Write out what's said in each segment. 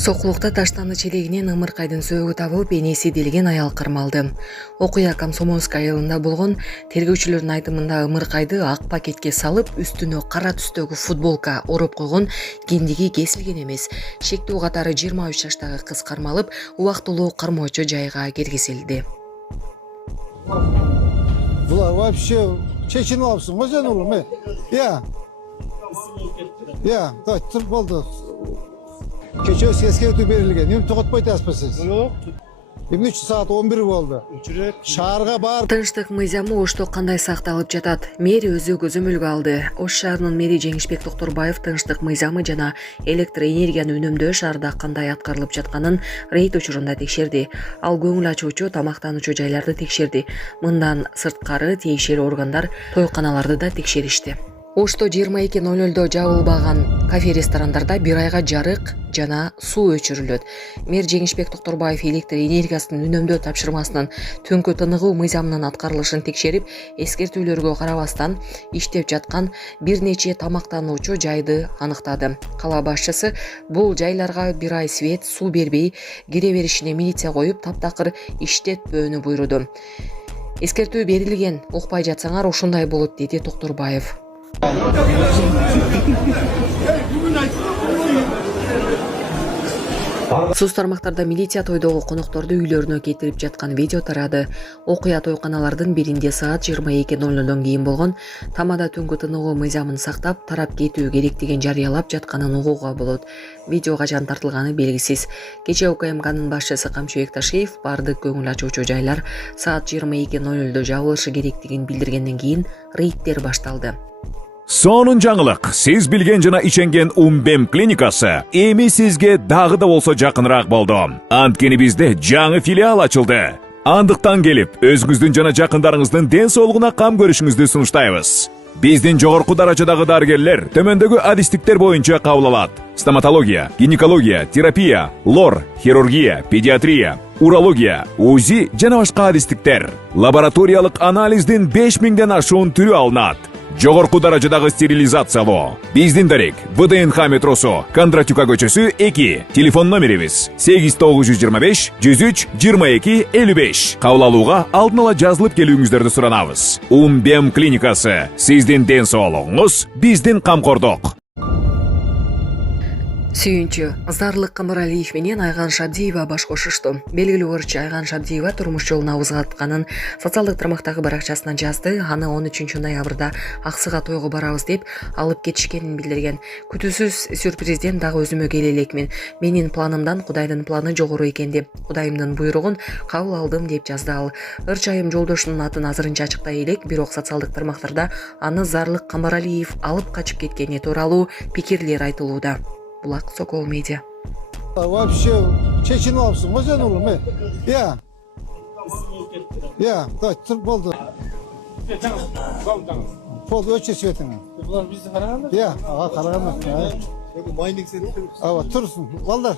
Соқлықта таштаны челегінен ымырқайдың сөйгі табылып, енесі делген аял қырмалды. Оқуя Комсомольск айылында болған тергеушілердің айтымында ымырқайды ақ пакетке салып, үстіні қара түстегі футболка орып қойған кендеге кесілген емес. Шекті қатары 23 жаштағы қыз қармалып, уақтылы қармойчы жайға кергеселді. Бұлар вообще чечен алыпсың, өзен ұлым, Я, тұр болды. Keçe eskертүү берилген. Эми токтотпойт аспасыз. Yok. 23 saat 11 болду. Шаарга бар. Тынчтык мыйзамы Ошто кандай сакталып жатат? Мэри өзү көзөмөлгө алды. Ош шаарынын мэри Жеңишбек Токторбаев тынчтык мыйзамы жана электр энергияны үнөмдөө шаарда кандай аткарылып жатканын рейд учурунда текшерди. Ал көңүл ачуучу тамактануучу жайларды текшерди. Мындан сырткары тиешелүү органдар тойканаларды да текшеришти. Ошто 22:00 жабылбаган кафе-ресторандарда бир айга жарык жана суу өчүрүлөт. Мэр Жеңишбек Токторбаев электр энергиясын үнөмдөө тапшырмасынын түнкү тыныгуу мыйзамынын аткарылышын текшерип, эскертүүлөргө карабастан иштеп жаткан бир нече тамактануучу жайды аныктады. Кала башчысы бул жайларга бир ай свет, суу бербей кире беришине милиция коюп, таптакыр иштетпөөнү буйруду. Эскертүү берилген, укпай жатсаңар ушундай болот, деди Токторбаев. Соц тармактарда милиция тойдогу конокторду үйлөрүнө кетирип жаткан видео тарады. Окуя тойканалардын биринде саат 22:00 кийин болгон. Тамада түнгү тыныгуу мыйзамын сактап, тарап кетүү керектигин жарыялап жатканын угууга болот. Видеого жан тартылганы белгисиз. Кечээ УКМКнын башчысы Камчыбек Ташиев бардык көңүл ачуучу жайлар саат 22:00 жабылышы керектигин билдиргенден кийин рейдтер башталды. Сонун жаңылык, сиз билген жана иченген Умбем клиникасы эми сизге дагы да болсо жакыныраак болду. Анткени бизде жаңы филиал ачылды. Андыктан келип, өзүңүздүн жана жакындарыңыздын ден соолугуна кам көрүшүңүздү сунуштайбыз. Биздин жогорку даражадагы дарыгерлер төмөндөгү адистиктер боюнча кабыл алат. Стоматология, гинекология, терапия, лор, хирургия, педиатрия, урология, УЗИ жана башка адистиктер. Лабораториялык анализдин 5000ден ашуун түрү алынат. Жогорку даражадагы стерилизациялоо. Биздин дарек ВДНХ метросу, Кондратюка көчөсү 2. Телефон номерибиз 8925 103 22 55. Кабыл алууга алдын ала жазылып келүүңүздөрдү суранабыз. Умбем клиникасы. Сиздин ден соолугуңуз, биздин камкордук. Сүйүнчү Зарлык Камаралиев менен Айган Шабдиева баш кошушту. Белгилүү өрчү Айган Шабдиева турмуш жолуна узгатканын социалдык тармактагы баракчасынан жазды. Аны 13 ноябрда Аксыга тойго барабыз деп алып кетишкенин билдирген. Күтүүсүз сюрпризден дагы өзүмө келе элекмин. Менин планымдан Кудайдын планы жогору экен деп, Кудайымдын буйругун кабыл алдым деп жазды ал. Ырчайым жолдошунун атын азырынча ачыктай элек, бирок социалдык тармактарда аны Зарлык Камаралиев алып качып кеткени тууралуу пикирлер айтылууда. Булак Сокол Медиа. Вообще чечен алыпсың, өзен ұлым, тұр болды. Болды, өтші светіңі. Бұлар бізді қарағандар? Қарағандар. Майнинг сені Тұрсын, балдар.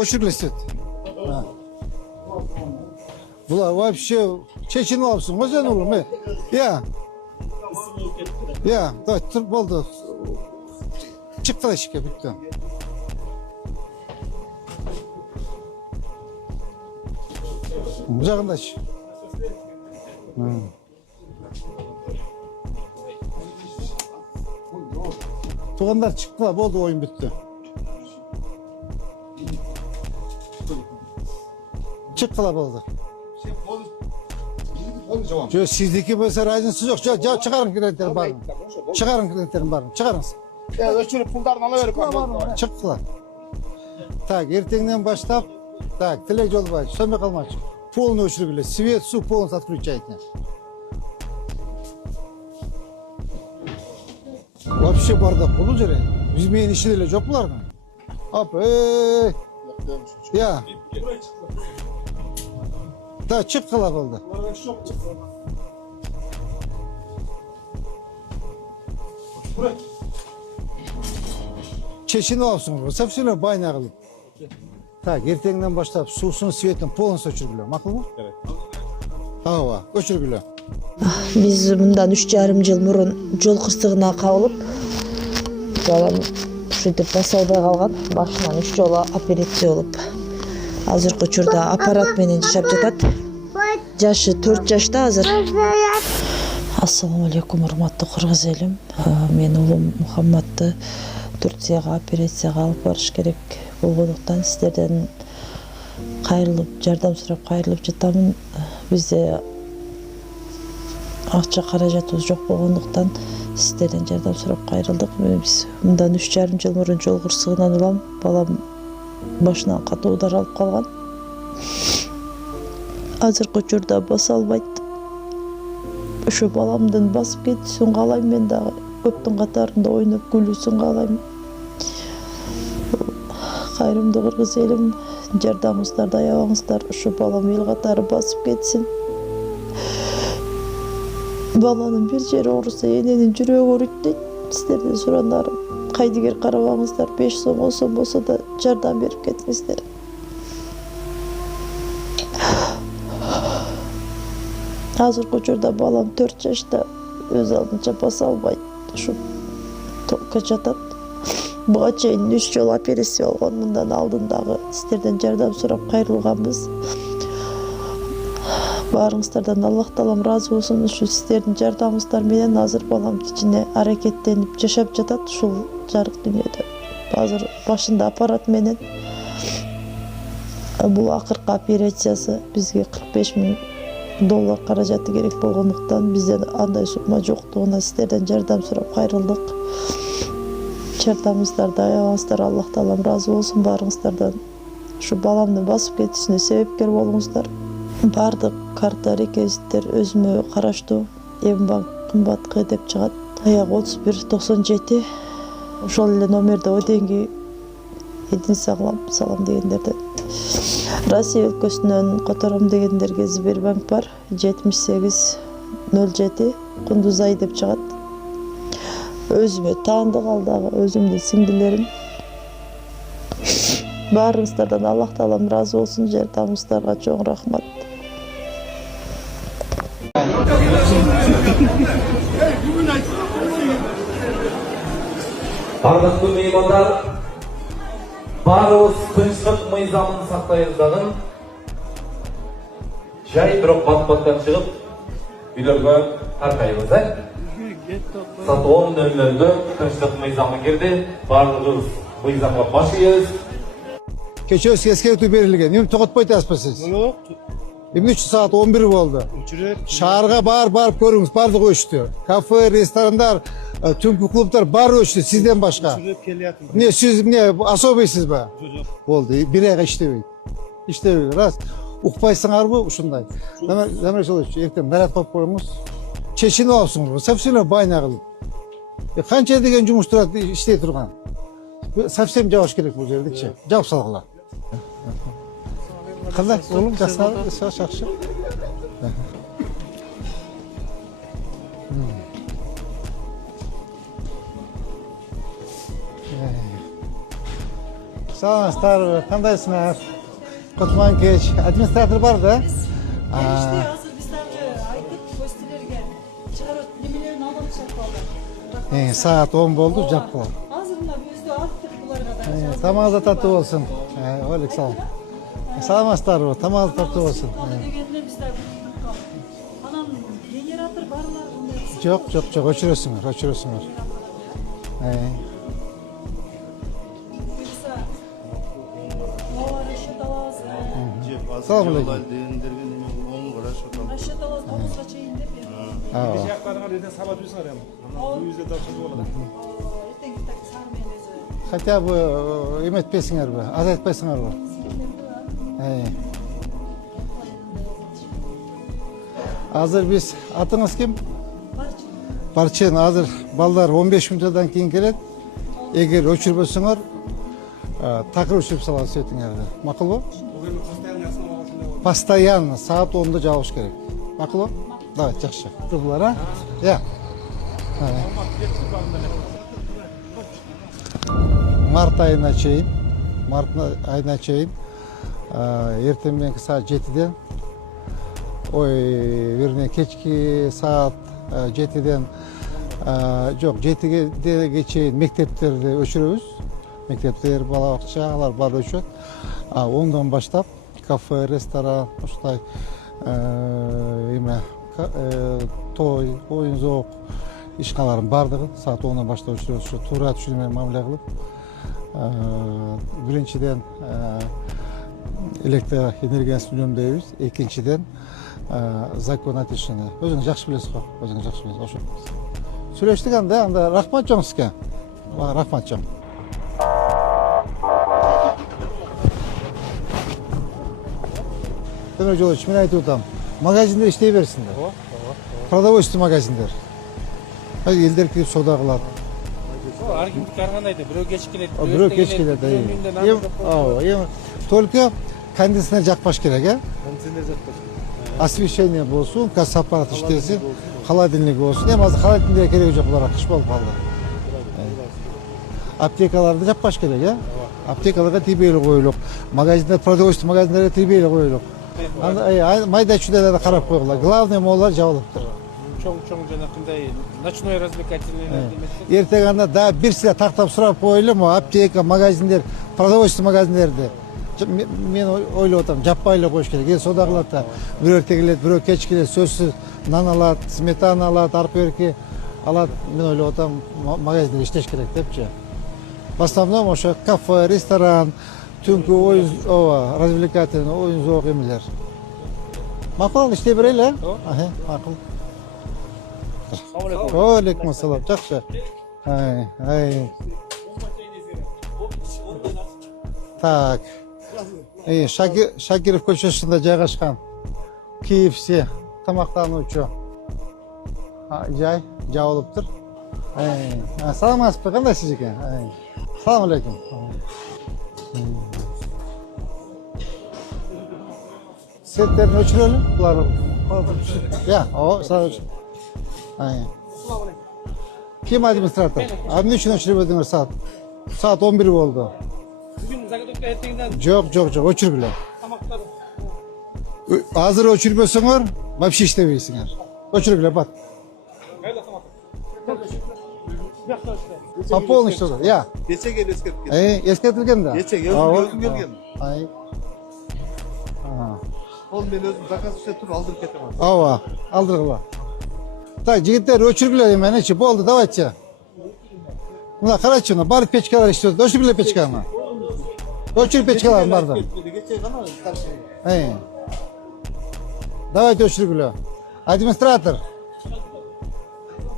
Өшірлесет. Бұлар вообще чечен алыпсың, өзен ұлым, тұр болды. Çıktı eşike bitti. Bıçağında eş. Tuğanlar çıktılar, oldu oyun bitti. Çıktılar oldu. Sizdeki mesela raycınsı yok. Çıkarın klientlerin barın. Çıkarın klientlerin barın. Çıkarınız. Ya ölçülüp pullarını alıverip Çıktılar. Tak, ertеңден başlap, tak, Tilek Jolbay, sönme kalmaç. Polunu ölçülü bile, свет, su, полностью отключайте. Вообще бардак болу жере. Biz менин иши деле жок булардын. Ап, Ya. Так, çıktılar oldu. Çeşini alsın, совсем bayna kılıp. Tak, ertеңден başlap susun, svetin, полностью өчүргүлө, макул mu? Evet. Ооба, өчүргүлө. Biz мындан 3,5 жыл мурун жол кырсыгына кабылып, балам ушинтип баса албай калган. Башынан 3 жолу операция болуп. Азыркы учурда аппарат менен жашап жатат. Жашы 4 жашта азыр. Ассаламу алейкум, урматтуу кыргыз элим. Мен улум Мухаммадты Турцияга операцияга алып барыш керек болгондуктан сиздерден кайрылып, жардам сурап кайрылып жатамын. Бизде акча каражатыбыз жок болгондуктан сиздерден жардам сурап кайрылдык. Биз мындан 3,5 жыл мурун жол кырсыгынан улам. Балам башынан катуу удар алып калган. Азыркы учурда баса албайт. Ушу баламдын басып кетүүсүн каалайм, мен дагы көптүн катарында ойноп күлүүсүн каалайм. Кайрымдуу кыргыз элим, жардамыңыздарды аябаңыздар. Ушу балам эл катары басып кетсин. Баланын бир жери ооруса эненин жүрөгү ооруйт дейт. Сиздерден суранарым, кайдыгер карабаңыздар, 5 сом 10 сом болсо да жардам берип кетиңиздер. Азыркы учурда балам 4 жашта, өз алдынча баса албайт. Ушу токко жатат. Буга чейин 3 жолу операция болгон. Мындан алдын дагы сиздерден жардам сурап кайрылганбыз. Баарыңыздардан Аллах таалам ыраазы болсун. Ушу сиздердин жардамыңыздар менен азыр балам кичине аракеттенип жашап жатат ушул жарык дүйнөдө. Азыр башында аппарат менен. Бул акыркы операциясы бизге $45,000 каражаты керек болгондуктан бизде андай сумма жоктугуна сиздерден жардам сурап кайрылдык. Жардамыңыздарды аябаңыздар, Аллах таалам ыраазы болсун баарыңыздардан. Ушу баламдын басып кетүүсүнө себепкер болуңуздар. Бардык карта реквизиттер өзүмө караштуу. Эмбанк кымбатка деп чыгат. Аяк 3197. Ошол эле номерде оденги Эдин салам дегендерден. Россия өлкөсүнөн котором дегендерге Сбербанк бар. 7807 Кундузай деп чыгат. Өзүмө таандык ал дагы өзүмдүн сиңдилерим. Баарыңыздардан Аллах таалам ыраазы болсун, жардамыңыздарга чоң рахмат. Бардыктуу меймандар, баарыбыз тынчтык мыйзамын сактайбыздагын жай бирок бат-баттан чыгып үйлөргө таркайбыз, Саат 10:00 тынчтык мыйзамы кирди. Баардыгыбыз мыйзамга баш ийебиз. Кечөөсү эскертүү берилген. Эмне токотпойт атпайсыз сиз? Эмне үчүн саат 11 болду? Шаарга барып көрүңүз, бардыгы өчтү. Кафе, ресторандар, түнкү клубдар баары өчтү, сизден башка. Эмне сиз эмне особыйсызбы? Болду, бир айга иштебейт. Иштебейт, рас. Укпайсыңарбы ушундай? Замир Жолович, эртең наряд коюп коюңуз. Чечинип алыпсыңарбы, совсем байна кылып. Канча деген жумуш турат иштей турган. Совсем жабыш керек бул жердичи. Жабып салгыла. Кандай, оğlum жасабы, шакшы. Саламатсыздарбы, кандайсыңар? Кутман кеч. Администратор бар да? Азыр биз дагы айтып гостелерге чыгарып немелерин алып чакалды. Саат 10 болду, жапкы. Азыр мына өзү аттыр буларга да. Тамагыңыз таттуу болсун. Алейк салам. Саламатсыздарбы, тамагыңыз таттуу болсун. Дегенде биз дагы анан генератор барлар мындай. Жок, өчүрөсүңөр. Салам алейкум. Ашет алабыз 9га чейин деп. Эртеңки так саар менен өзү. Хотя бы эметпесиңерби, азайтпайсыңарбы? Азыр биз атыңыз ким? Барчын. Азыр балдар 15 мүнөттөн кийин келет. Эгер өчүрбөсөңөр, такыр өчүрүп салабыз өтүңөрдү. Макулбу? Постоянно саат 10-да жабыш керек. Макулбу? Давай, жакшы. Булар, а? Я. Март айына чейин эртең мененки саат 7-ден вернее кечки саат 7-ден жок 7-ге чейин мектептерди өчүрөбүз. Mekteптер, бала бакчалар бар өчөт. 10-дан баштап кафе, ресторан, ушундай эме той, оюн-зоок ишканалардын бардыгы саат 10-дан баштап өчүрөбүз. Ушу туура түшүнүү менен мамиле кылып, биринчиден электр энергиясын үнөмдөйбүз, экинчиден закон отечественный. Өзүңүз жакшы билесиз го, өзүңүз жакшы билесиз. Ошо сүйлөштүк анда рахмат чоң сизге. Рахмат чоң. Темир жолчу, мен айтып атам, магазиндер иштей берсиндер. Продовольствие магазиндер. Элдер кирип соода кылат. Ар кимдики ар кандайда бирөө кеч келет, Бирөө кеч келет. Только кондиционер жакпаш керек, Кондиционер жатпаш. Освещение болсун, касса аппарат иштесин, холодильник болсун. Эми азыр холодильник кереги жок, буларга кыш болуп калды. Аптекаларды жаппаш керек, Аптекаларга тийбей коюлук. Магазиндер, продовольствие магазиндерге тийбей коюлук. Анда майда чүйдөлөрдө карап койгула. Главный моллар жабылыптыр. Чоң жанакындай ночной развлекательный Эртең анда да бир силе тактап сурап коелу, аптека, магазиндер, продовольствие магазиндерди. Мен ойлоп атам, жаппай эле коюш керек. Соода кылат да, бирөө эрте келет, бирөө кеч келет, сөзсүз нан алат, сметана алат, арпа эрки алат. Мен ойлоп атам, магазиндер иштеш керек депчи. В основном ошо кафе, ресторан, түнкү оюн, развлекательный, оюн-зоок эмелер. Макул иштей берели, макул. Алейкум ассалам, жакшы. Так. Шакиров көчөсүндө жайгашкан KFC тамактануучу жай жабылыптыр. Саламатсызбы, кандайсыз экен? Салам алейкум. Сеттерин өчүрөлү, булар. Ким администратор? Эмне үчүн өчүрүп өтүңөр саат? Саат 11 болду. Бүгүн заготовка эртеңден Жок, өчүргүлө. тамактар. Азыр өчүрбөсөңөр, вообще иштебейсиңер. Өчүргүлө, бат. Кайда тамактар? По полный что? Кече кел эскерткен. Эскертилген да. Кече өзүм келген. Ол мен өзүм заказ иштеп туруп алдырып кетем. Алдыргыла. Так, жигиттер өчүргүлө эменечи, болду, давайте. Мына карачы, бар печкалар иштеп, өчүргүлө печканы. Өчүр печкалар барды. Кече гана старший. Давайте өчүргүлө. Администратор.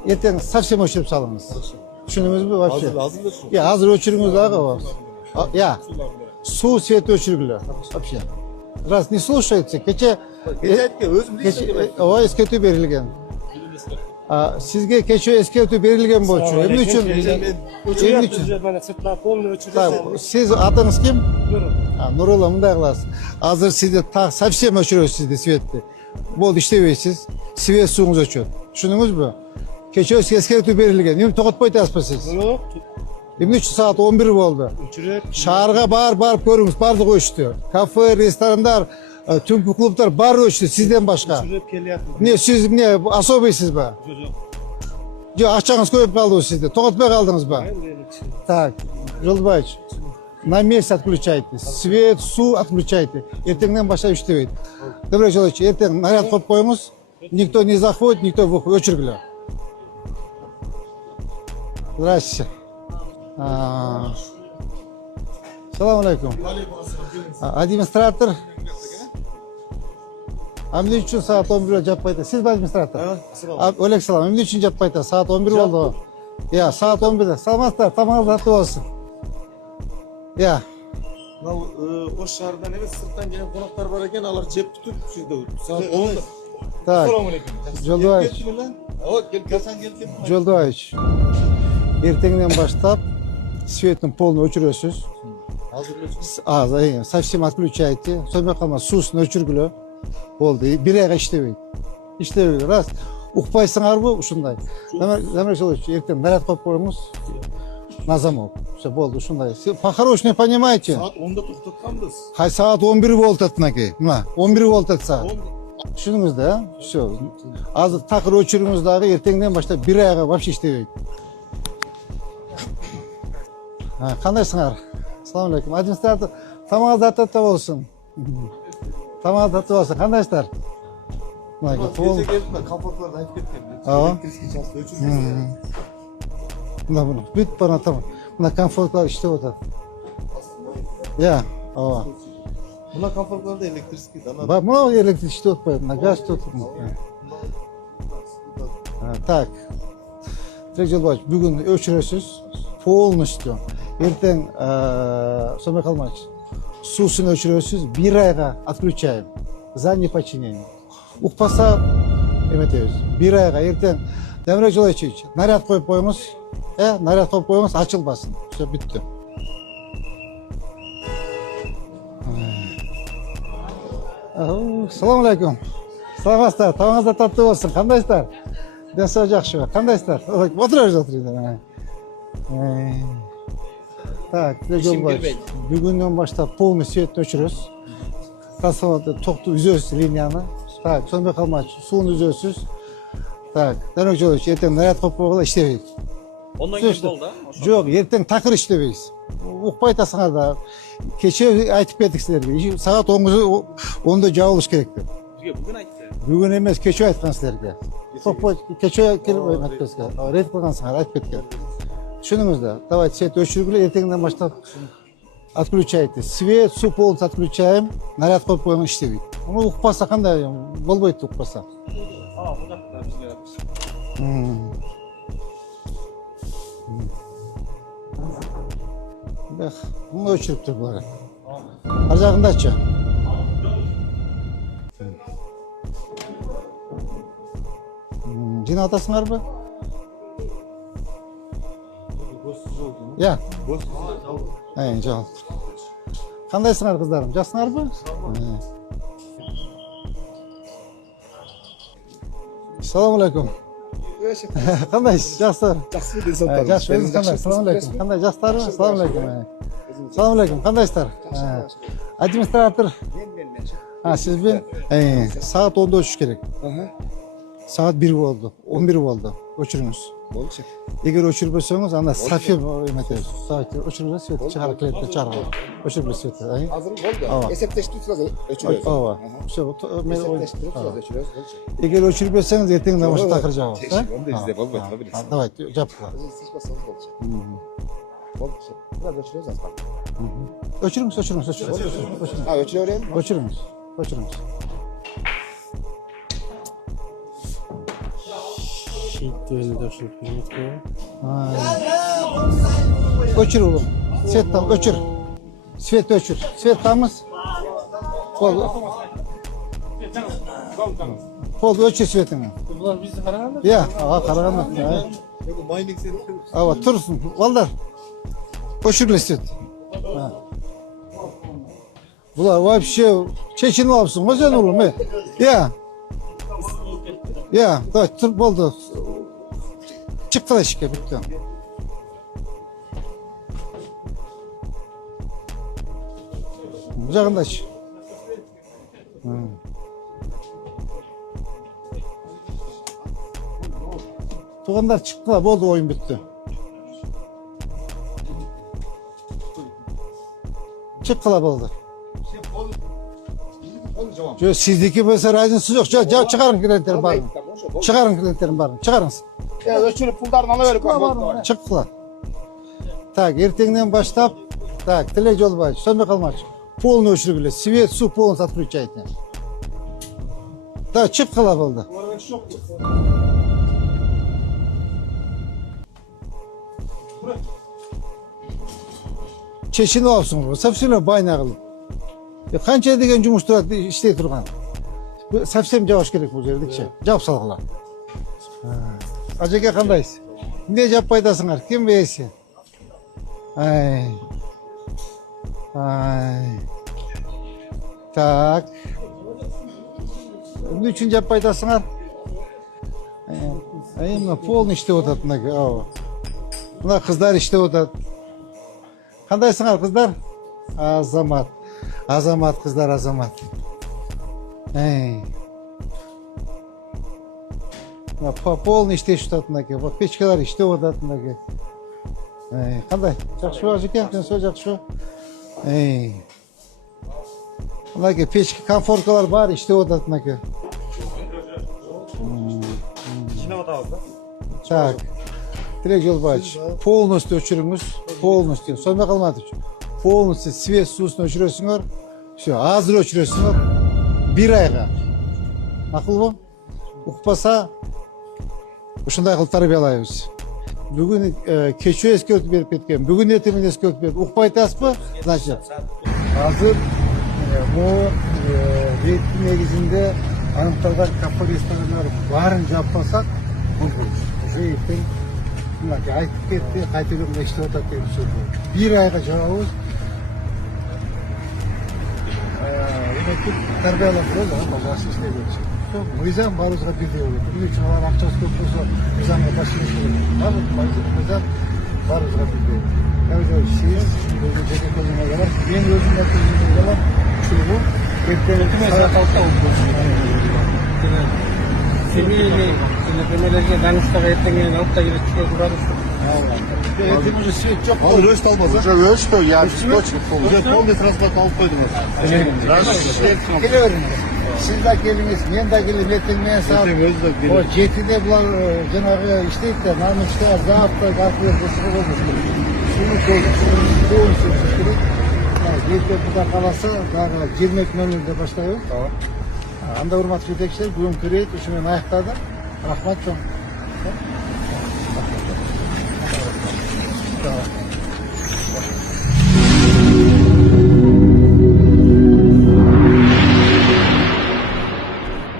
Эртең совсем өчүрүп салыңыз. Түшүнүңүзбү вообще? Азыр өчүрүңүз дагы. Суу, свет өчүргүлө. Вообще. Раз не слушаете, кече өзүм эскертүү берилген. Сизге кече эскертүү берилген болчу. Эмне үчүн? Сиз атыңыз ким? Нурулла, мындай кыласыз. Азыр сизди так совсем өчүрөсүз сизди светти. Болду, иштебейсиз. Свет сууңуз өчөт. Түшүнүңүзбү? Кече эскертүү берилген. Эмне токотпойт атпайсыз? Эмне үчүн саат 11 болду? Шаарга барып көрүңүз, бардыгы өчтү. Кафе, ресторандар, түнкү клубдар баары өчтү, сизден башка. Эмне сиз эмне особыйсызбы? Жок, акчаңыз көбөйүп калдыбы сизде? Токотпой калдыңызбы? Так, Жолдубаевич, на месяц отключайте. Свет, суу отключайте. Эртеңден баштап иштебейт. Добрый Жолдубаевич, эртең наряд коюп коюңуз. Никто не заходит, никто выходит. Өчүргүлө. Здравствуйте. Салам алейкум. Администратор. Эмне үчүн саат 11 жаппайт? Сизби администратор? Алейкум салам. Эмне үчүн жаппайт? Саат 11 болду. Саат 11. Саламатсыздар, тамагыңыз аттуу болсун. Ош шаарынан эмес, сырттан келген коноктор бар экен, алар жеп түтүп сүздө. Саат 10. Так. Салам алейкум. Жолдубаевич. Жолдубаевич. Эртеңден баштап светтин полный өчүрөсүз. Совсем отключайте. Сонымен калма суусун өчүргүлө. Болду. Бир айга иштебейт. Иштебейт. Раз. Укпайсыңарбы ушундай? Замир Жолдубаевич, эртең наряд коюп коюңуз. На замок. Все, болду ушундай. По-хорошему понимаете? Саат 10да токтотканбыз. Саат 11 болуп атат мынакей. Мына 11 болуп атат саат. Түшүнүңүз да? Все. Азыр такыр өчүрүңүз дагы эртеңден баштап бир айга вообще иштебейт. Кандайсыңар? Assalamu alaikum. Администратор тамагыңыз татты болсун. Тамагыңыз татты болсун. Кандайсыздар? Gece geldim de kaportlarda hep ketken. Aa. Elektriski çalıştı. Öçürmüyor. Bunu büt bana tamam. Buna konfortlar işte o da. Ya, ava. Buna kaportlarda elektriski dana. Bak bunu elektrik işte otpaydı. Na gaz tutmuyor. Так. Трекжолбач, бүгін өшіресіз, полностью. Ертең сонымен қалмайсыз. Сусын өшіресіз, 1 айға отключаем. За неподчинение. Ұқпаса, еметеміз. 1 айға ертең Демирек Жолайчевич, наряд қойып қойыңыз. Наряд қойып қойыңыз, ашылбасын. Все, бітті. Салам алейкум. Саламатсыздар, тамағыңыздар татты болсын. Қандайсыздар? Денсаулық жақсы ма? Қандайсыздар? Отырыңыздар. Так, бүгіннен баштап полный свет өшіресіз. Трансформатор тоқты үзесіз линияны. Так, сонымен қалмайды. Суын үзесіз. Так, Демирек Жолайчевич, ертең наряд қойып қойғанда іштебейді. Ondan kim oldu? Жоқ, ертең тақыр іштебейсіз. Ұқпай тасыңар да. Кеше айтып бердік сіздерге. Сағат 10-да жабылыш керек деп. Bugün aytdı. Бүгін емес, кеше айтқан сіздерге. Кеше келіп айтпеске. Рет қылғансыңар, айтып кеткен. Түсініңіздер. Давайте свет өшіргілі, ертеңнен баштап отключайте. Свет, су полностью отключаем. Наряд қойып қойған іштебейді. Оны ұқпаса қандай болмайды ұқпаса. Bu da bizga yapmış. Bunu өшіріп тұр бұлар. Ар жағында айтшы. Жинатасыңар ба? Я. Жал. Қандайсыңар қыздарым? Жақсыңар ба? Салам алейкум. Қандайсыз? Жақсылар? Жақсы денсаулықтарыңыз. Жақсы, өзіңіз қандай? Салам алейкум. Қандай жастар ма? Салам алейкум. Салам алейкум. Қандайсыздар? Администратор. Сізбен? Сағат 10-да өшіш керек. Сағат 1 болды. 11 болды. Өшіріңіз. Болчу. Егер өшірбесеңіз, анда совсем еметесіз. Сағат өшірбес, свет шығарып келеді, чарғылып. Өшірбес свет. Hazır oldu. Esepleşti turaz ölçüyoruz. Ава. Esepleşti turaz ölçüyoruz. Егер өшірбесеңіз, ертеңнен башы тақыр жауыз. Onu da bizde болбойт, білесіз. Давайте, жапқыла. Siz bassanız olacak. Болчу. Turaz ölçüyoruz aslan. Өшіріңіз. Ha ölçüyorum. Өшіріңіз. Өшір ұлым. Свет там, өшір. Свет өшір. Свет тамыз. Пол өшір светіңі. Bunlar bizi kararlı. Я, қарағанда. Bu mining seni. Ава, тұрсын. Балдар. Өшірлі свет. Бұлар вообще шешініп алыпсың ғой сен ұлым. Я, давай, тұр болды. Çıktı eşike bitti. Bu жағында aç. Туғандар çıktı, болды ойын bitti. Çıktılar болды. Sizdeki mesela razınız yok. Çıkarın klientlerin barın. Çıkarın klientlerin barın. Çıkarınız. Ya ölçülüp pullarını alıverik. Çıktılar. Так, ертеңнен баштап, так, Демирек Жолбаевич, сонымен қалмақшы. Полный өшіргілі, свет, су полностью отключайте. Так, çıktılar болды. Шешініп алыпсың ғой, совсем байна қылып. Қанша деген жұмыс тұрады, істей тұрған. Совсем жауаш керек бұл жердікше. Жауып салғыла. Ажеке қандайсыз? Не жаппайдасыңар? Кім бейсі? Так. Не үшін жаппайдасыңар? Мына полный іштеп отады мына. Мына қыздар іштеп отады. Қандайсыңар қыздар? Азамат. Азамат қыздар, азамат. Полный іштеп жатады мына. Печкалар іштеп отады мына. Qanday? Жақсы екен, все жақсы. Мынаке печки комфорткалар бар, иштеп атат мынаке. Жинап атабыз да. Так. Тилек Жолбаевич, полностью өчүрүңүз, полностью. Сонда калмады. Полностью свет суусун өчүрөсүңөр. Все, азыр өчүрөсүңөр. 1 айга. Макулбу? Укпаса ушундай кылып тарбиялайбыз. Бүгүн кечээ эскертип берип кеткен. Бүгүн эртең эскертип берип. Укпай атасызбы? Значит, азыр бул рейттин негизинде аныкталган кафе ресторандар баарын жаппасак, уже эртең мынакей айтып кетти, кайтадан иштеп атат деп сөз. 1 айга жабабыз. Тарбиялап коелу, башка иштебейчи. Мыйзам баарыбызга бирдей болот. Эмне үчүн алар акчасы көп болсо, мыйзамга башка иштеп атат. Мыйзам баарыбызга бирдей. Сиз жеке көзүңө карап, мен өзүмө көзүмө карап, ушул эртең саякалыкта Семейный, например, данышпага эртең алып да келет түшүрүп барабыз. эртең уже свет жок. Ал өстү албаса? Уже өстү, я точно помню. Уже полный транспорт алып койдуңуз. Келе бериңиз. Сиз да келиңиз, мен да келем, эртең менен саат 7-де булар жанагы иштейт да, намычта, завтра, аркылы бошого болбойт. Шуну полностью керек. Эртең куда каласа, дагы 22:00-да баштайбыз. Анда урматтуу жетекчилер, бүгүнкү рейд ушу менен аяктадым. Рахмат чоң.